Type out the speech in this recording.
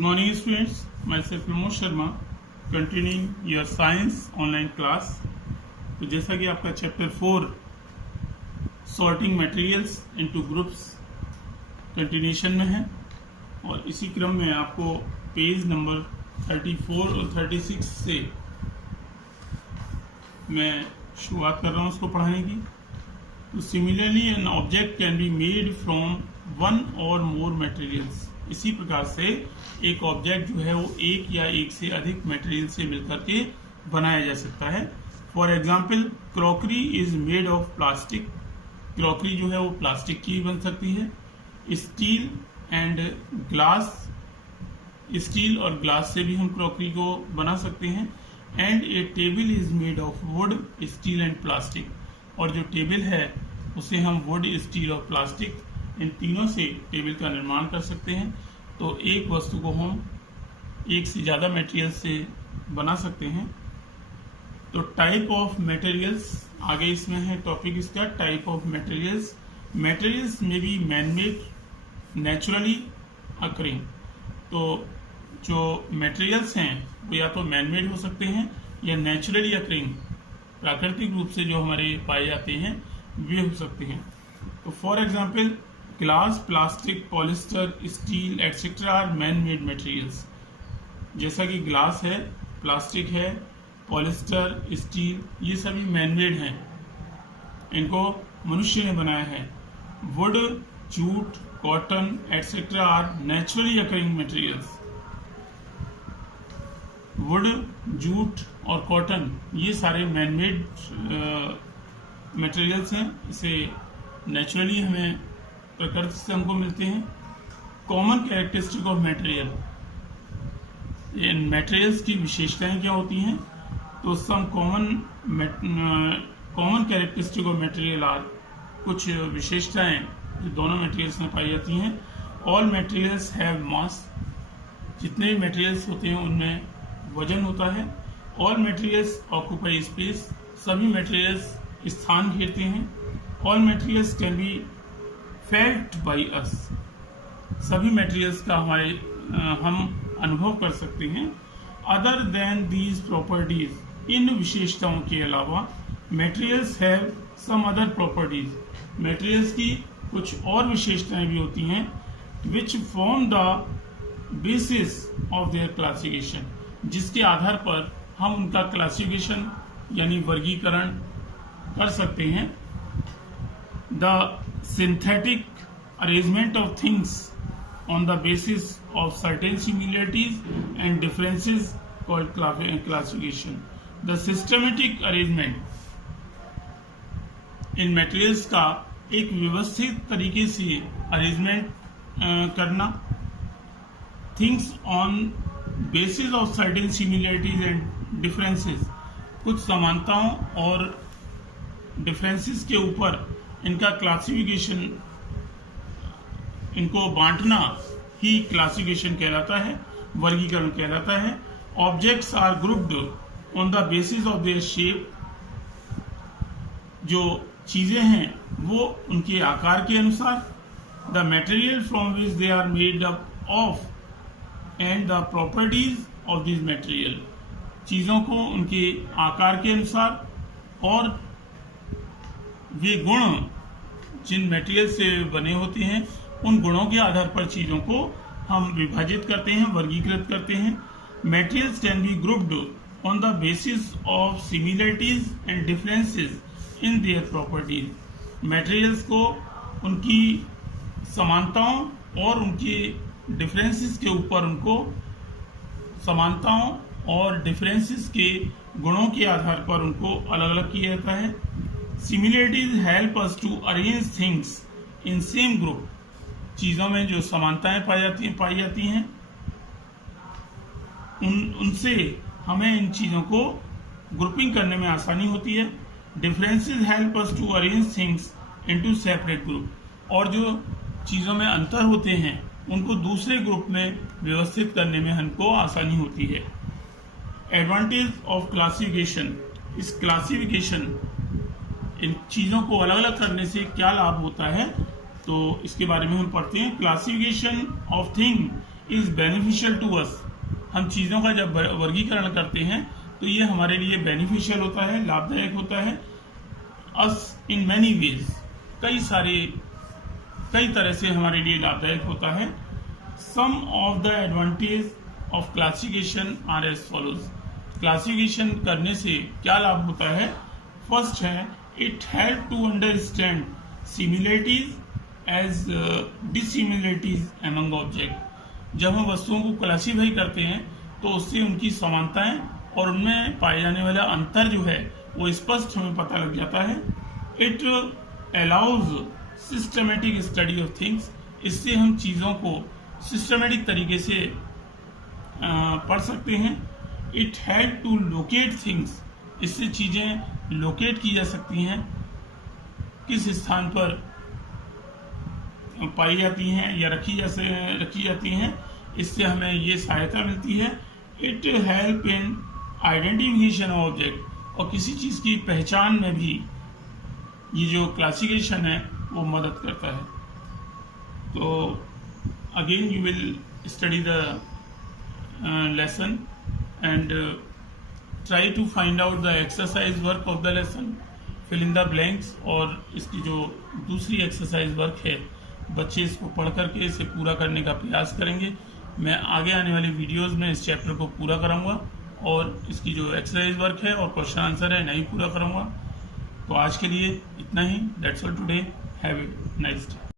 Good morning students, myself Pramod Sharma, continuing your science online class। तो जैसा कि आपका chapter 4 sorting materials into groups continuation में है और इसी क्रम में आपको पेज नंबर 34 और 36 से मैं शुरुआत कर रहा हूँ उसको पढ़ाने की। तो similarly an object can be made from one और मोर मटेरियल्स। इसी प्रकार से एक ऑब्जेक्ट जो है वो एक या एक से अधिक मटेरियल से मिलकर के बनाया जा सकता है। For example crockery is made of plastic. Crockery जो है वो प्लास्टिक की बन सकती है। स्टील एंड ग्लास, स्टील और ग्लास से भी हम क्रॉकरी को बना सकते हैं। And A table is made of would, steel and plastic. और जो टेबल है उसे हम वुड, स्टील और प्लास्टिक इन तीनों से टेबल का निर्माण कर सकते हैं। तो एक वस्तु को हम एक से ज़्यादा मटेरियल से बना सकते हैं। तो टाइप ऑफ मटेरियल्स आगे इसमें है टॉपिक इसका, टाइप ऑफ मटेरियल्स। मटेरियल्स में भी मैन मेड, नेचुरली अकरिंग। तो जो मटेरियल्स हैं वो या तो मैन मेड हो सकते हैं या नेचुरली अकरिंग, प्राकृतिक रूप से जो हमारे पाए जाते हैं वे हो सकते हैं। तो for example glass, plastic, polyester, steel etcetera are man made materials. जैसा कि ग्लास है, प्लास्टिक है, पॉलिस्टर, स्टील, ये सभी मैन मेड हैं, इनको मनुष्य ने बनाया है। Wood, jute, cotton etcetera are naturally occurring materials. Wood, jute और कॉटन ये सारे मैन मेड मटेरियल्स हैं, इसे नेचुरली हमें प्रकृति से हमको मिलते हैं। कॉमन कैरेक्टरिस्टिक ऑफ मटेरियल, इन मटेरियल्स की विशेषताएं क्या होती हैं? तो some common characteristic of material are, कुछ विशेषताएं जो दोनों मटेरियल्स में पाई जाती हैं। ऑल मटेरियल्स हैव मास, जितने भी मटेरियल्स होते हैं उनमें वजन होता है। ऑल मटेरियल्स ऑक्यूपाई स्पेस, सभी मटेरियल्स स्थान घेरते हैं। All materials can be felt by us, सभी मटेरियल्स का हम अनुभव कर सकते हैं। अदर देन दीज प्रॉपर्टीज, इन विशेषताओं के अलावा materials have some other properties, materials की कुछ और विशेषताएं भी होती हैं। Which form the basis of their classification, जिसके आधार पर हम उनका क्लासिफिकेशन यानी वर्गीकरण कर सकते हैं। The synthetic arrangement of things on the basis of certain similarities and differences called classification. The systematic arrangement, in materials का एक व्यवस्थित तरीके से अरेंजमेंट करना। Things on basis of certain similarities and differences, कुछ समानताओं और डिफरेंसेस के ऊपर इनका क्लासिफिकेशन, इनको बांटना ही क्लासिफिकेशन कहलाता है, वर्गीकरण कहलाता है। Objects are grouped on the basis of their shape, जो चीजें हैं वो उनके आकार के अनुसार। The material from which they are made up of and the properties of this material, चीजों को उनके आकार के अनुसार और वे गुण जिन मटेरियल से बने होते हैं उन गुणों के आधार पर चीजों को हम विभाजित करते हैं, वर्गीकृत करते हैं। Materials can be grouped on the basis of similarities and differences in their properties. Materials को उनकी समानताओं और उनके डिफरेंसेस के ऊपर, उनको समानताओं और डिफरेंसेस के गुणों के आधार पर उनको अलग अलग किया जाता है। Similarities help us to arrange things in same group, चीजों में जो समानताएं पाई जाती हैं उनसे हमें इन चीजों को ग्रुपिंग करने में आसानी होती है। Differences help us to arrange things into separate group, और जो चीजों में अंतर होते हैं उनको दूसरे ग्रुप में व्यवस्थित करने में हमको आसानी होती है। एडवांटेज ऑफ क्लासिफिकेशन, इस क्लासिफिकेशन, इन चीजों को अलग अलग करने से क्या लाभ होता है, तो इसके बारे में हम पढ़ते हैं। Classification of thing is beneficial to us. हम चीज़ों का जब वर्गीकरण करते हैं तो ये हमारे लिए बेनिफिशियल होता है, लाभदायक होता है। अस इन मैनी वेज, कई तरह से हमारे लिए लाभदायक होता है। Some of the advantage of classification are as follows. Classification करने से क्या लाभ होता है? फर्स्ट है, it help to understand similarities as dissimilarities among object. जब हम वस्तुओं को क्लासीफाई करते हैं तो उससे उनकी समानताएं और उनमें पाए जाने वाला अंतर जो है वो स्पष्ट हमें पता लग जाता है। It allows systematic study of things. इससे हम चीज़ों को सिस्टमेटिक तरीके से पढ़ सकते हैं। It help to locate things. इससे चीज़ें लोकेट की जा सकती हैं, किस स्थान पर पाई जाती हैं या रखी जाती हैं। इससे हमें ये सहायता मिलती है। It help in identification of object. और किसी चीज़ की पहचान में भी ये जो क्लासिफिकेशन है वो मदद करता है। तो again you will study the lesson and try to find out the exercise work of the lesson, fill in the blanks। और इसकी जो दूसरी एक्सरसाइज वर्क है बच्चे इसको पढ़ करके इसे पूरा करने का प्रयास करेंगे। मैं आगे आने वाली वीडियोस में इस चैप्टर को पूरा कराऊंगा और इसकी जो एक्सरसाइज वर्क है और क्वेश्चन आंसर है नहीं पूरा करूंगा। तो आज के लिए इतना ही। That's all today. Have a nice day.